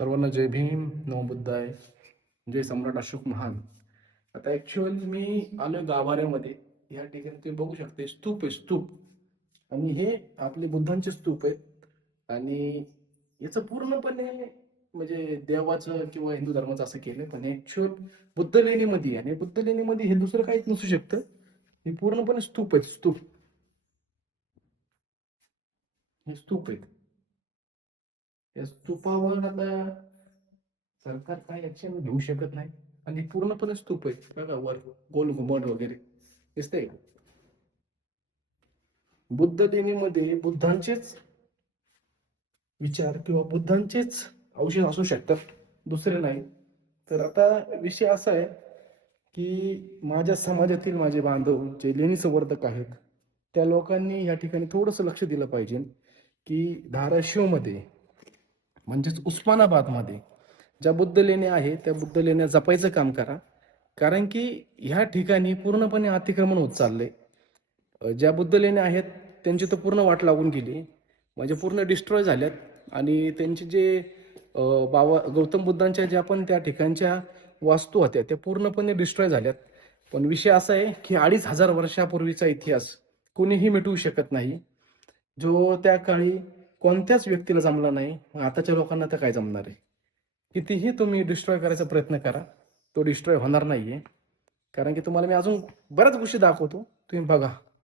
सर्वांना जय भीम, नमो बुद्धाय, जय सम्राट अशोक महान. आता ऍक्च्युअली मी आलोय गाभाऱ्यामध्ये. या ठिकाणी तुम्ही बघू शकता स्तूप आहे, स्तूप. आणि हे आपले बुद्धांचे स्तूप आहेत. आणि याचं पूर्णपणे म्हणजे देवाचं किंवा हिंदू धर्माचं असं केलंय, पण ऍक्च्युअल बुद्ध लेणीमध्ये आणि बुद्ध लेणीमध्ये हे दुसरं काहीच नसू शकतं. हे पूर्णपणे स्तूप आहेत, स्तूप. हे स्तूप आहेत. या स्तूपावर आता सरकार काय ऍक्शन घेऊ शकत नाही. आणि पूर्णपणे स्तूप आहे बघा, वर गोल घुमट वगैरे दिसतंय. बुद्ध लेणीमध्ये बुद्धांचेच विचार किंवा बुद्धांचेच औषध असू शकतात, दुसरे नाही. तर आता विषय असा आहे की माझ्या समाजातील माझे बांधव जे लेणी संवर्धक आहेत, त्या लोकांनी या ठिकाणी थोडंसं लक्ष दिलं पाहिजे की धाराशिवमध्ये म्हणजेच उस्मानाबादमध्ये ज्या बुद्ध लेण्या आहेत त्या बुद्ध लेण्या जपायचं काम करा. कारण की ह्या ठिकाणी पूर्णपणे अतिक्रमण होत चाललंय. ज्या बुद्ध लेण्या आहेत त्यांची तर पूर्ण वाट लागून गेली, म्हणजे पूर्ण डिस्ट्रॉय झाल्यात. आणि त्यांचे जे बाबा गौतम बुद्धांच्या ज्या पण त्या ठिकाणच्या वास्तू होत्या त्या पूर्णपणे डिस्ट्रॉय झाल्यात. पण विषय असा आहे की 2500 वर्षापूर्वीचा इतिहास कोणीही मिटवू शकत नाही, जो त्या काळी कोणत्याच व्यक्तीला जमला नाही. आताच्या लोकांना तर काय जमणार आहे. कितीही तुम्ही डिस्ट्रॉय करायचा प्रयत्न करा, तो डिस्ट्रॉय होणार नाहीये. कारण की तुम्हाला मी अजून बऱ्याच गोष्टी दाखवतो, तुम्ही बघा.